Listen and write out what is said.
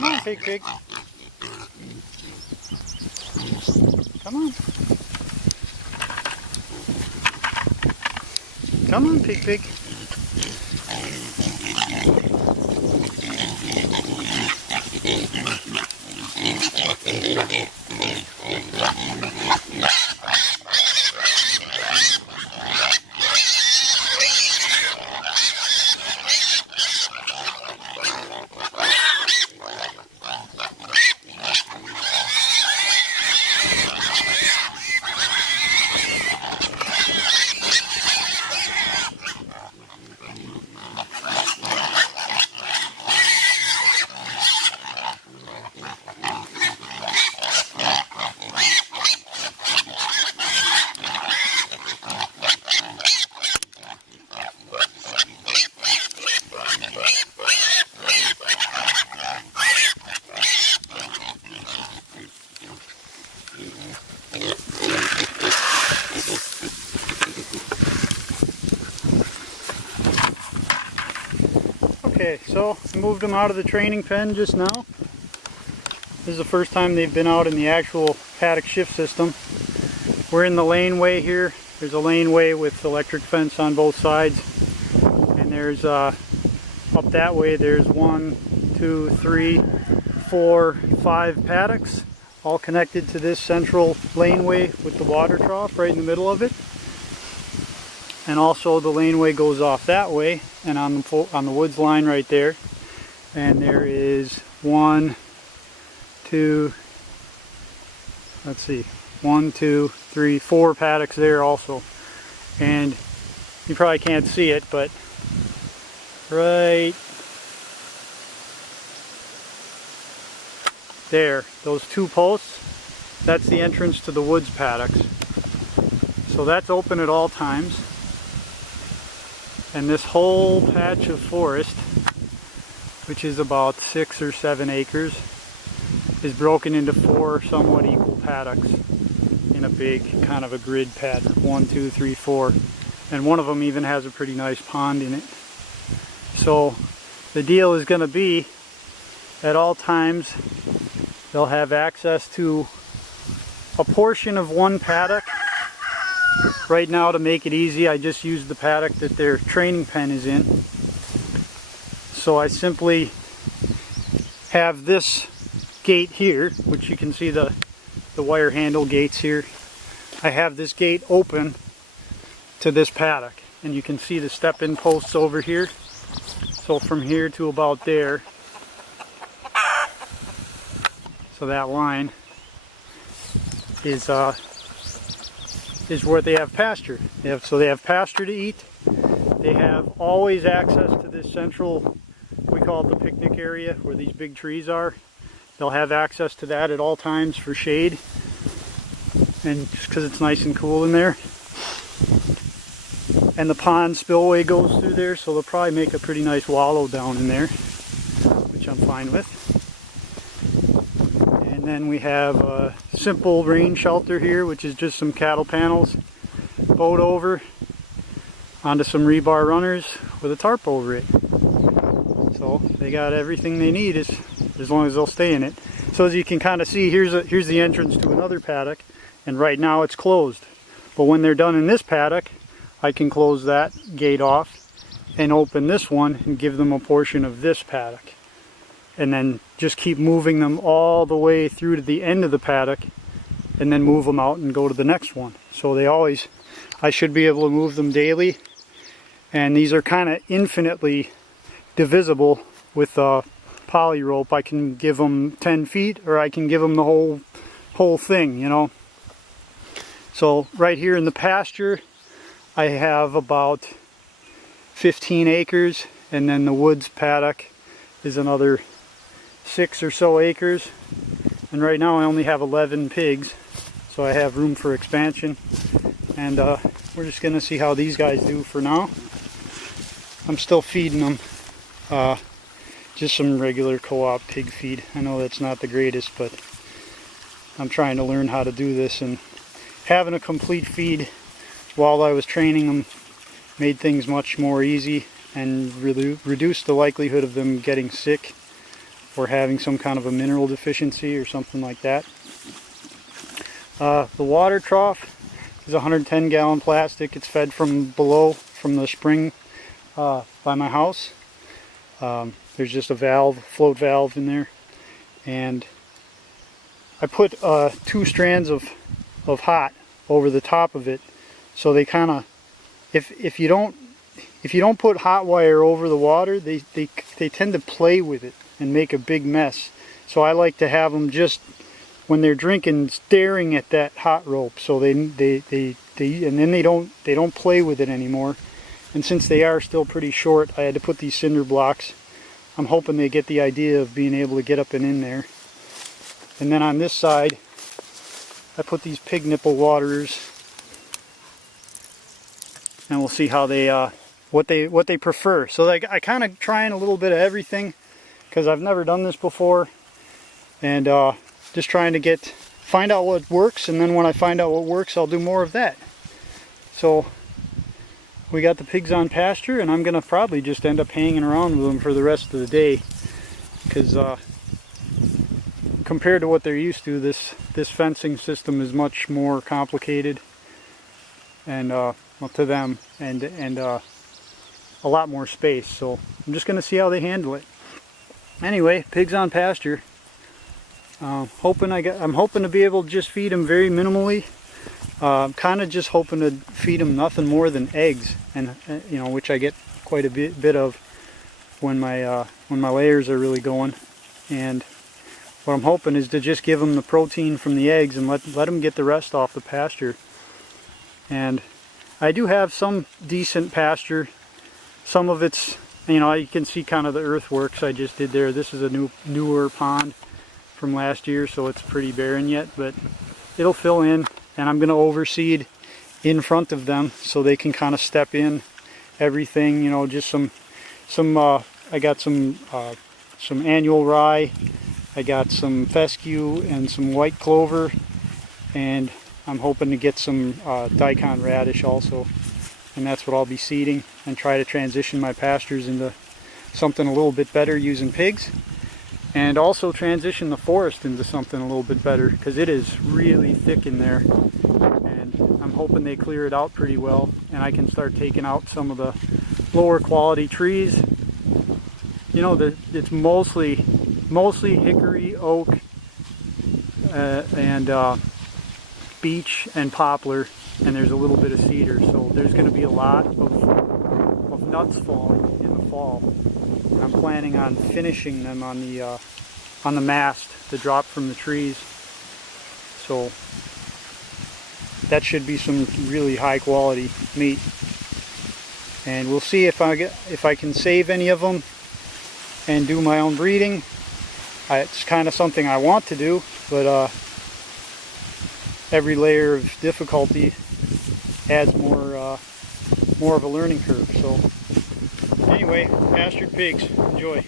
Come on, pig pig. Come on. Come on, pig pig. Okay, so I moved them out of the training pen just now. This is the first time they've been out in the actual paddock shift system. We're in the laneway here. There's a laneway with electric fence on both sides. And there's, up that way, there's 1, 2, 3, 4, 5 paddocks, all connected to this central laneway with the water trough right in the middle of it. And also the laneway goes off that way and on the woods line right there. And there is 1, 2, let's see, 1, 2, 3, 4 paddocks there also. And you probably can't see it, but right there, those 2 posts, that's the entrance to the woods paddocks. So that's open at all times. And this whole patch of forest, which is about 6 or 7 acres, is broken into 4 somewhat equal paddocks in a big kind of a grid pattern. 1, 2, 3, 4. And one of them even has a pretty nice pond in it. So the deal is going to be, at all times, they'll have access to a portion of one paddock. Right now, to make it easy, I just used the paddock that their training pen is in. So I simply have this gate here, which you can see the wire handle gates here. I have this gate open to this paddock, and you can see the step-in posts over here. So from here to about there, so that line is where they have pasture. So they have pasture to eat. They have always access to this central, we call it the picnic area, where these big trees are. They'll have access to that at all times for shade, and just because it's nice and cool in there. And the pond spillway goes through there, so they'll probably make a pretty nice wallow down in there, which I'm fine with. And then we have a simple rain shelter here, which is just some cattle panels bowed over onto some rebar runners with a tarp over it. So they got everything they need as long as they'll stay in it. So as you can kind of see, here's the entrance to another paddock, and right now it's closed. But when they're done in this paddock, I can close that gate off and open this one and give them a portion of this paddock. And then just keep moving them all the way through to the end of the paddock, and then move them out and go to the next one. So I should be able to move them daily. And these are kind of infinitely divisible with poly rope. I can give them 10 feet, or I can give them the whole thing, you know. So right here in the pasture, I have about 15 acres, and then the woods paddock is another 6 or so acres. And right now I only have 11 pigs, so I have room for expansion. And we're just going to see how these guys do for now. I'm still feeding them just some regular co-op pig feed. I know that's not the greatest, but I'm trying to learn how to do this, and having a complete feed while I was training them made things much more easy and reduced the likelihood of them getting sick or having some kind of a mineral deficiency or something like that. The water trough is 110 gallon plastic. It's fed from below, from the spring by my house. There's just a valve, float valve in there, and I put 2 strands of hot over the top of it, so they kind of, if you don't put hot wire over the water, they tend to play with it and make a big mess. So I like to have them just when they're drinking, staring at that hot rope, so and then they don't play with it anymore. And since they are still pretty short, I had to put these cinder blocks. I'm hoping they get the idea of being able to get up and in there. And then on this side, I put these pig nipple waterers, and we'll see how they what they prefer. So I kind of trying a little bit of everything, because I've never done this before, and just trying to find out what works, and then when I find out what works, I'll do more of that. So we got the pigs on pasture, and I'm gonna probably just end up hanging around with them for the rest of the day, because compared to what they're used to, this fencing system is much more complicated, and well, to them, and a lot more space. So I'm just gonna see how they handle it. Anyway, pigs on pasture. I'm hoping to be able to just feed them very minimally. I'm kind of just hoping to feed them nothing more than eggs, and you know, which I get quite a bit of when my layers are really going. And what I'm hoping is to just give them the protein from the eggs and let them get the rest off the pasture. And I do have some decent pasture. Some of it's, you know, you can see kind of the earthworks I just did there. This is a newer pond from last year, so it's pretty barren yet, but it'll fill in. And I'm going to overseed in front of them so they can kind of step in everything, you know, just some I got some annual rye, I got some fescue and some white clover, and I'm hoping to get some daikon radish also, and that's what I'll be seeding, and try to transition my pastures into something a little bit better using pigs, and also transition the forest into something a little bit better, because it is really thick in there, and I'm hoping they clear it out pretty well, and I can start taking out some of the lower quality trees. You know, it's mostly hickory, oak, and beech and poplar, and there's a little bit of cedar, so there's going to be a lot of nuts falling in the fall. I'm planning on finishing them on the mast to drop from the trees, so that should be some really high quality meat. And we'll see if I can save any of them and do my own breeding. It's kind of something I want to do, but every layer of difficulty adds more of a learning curve. So anyway, pastured pigs, enjoy.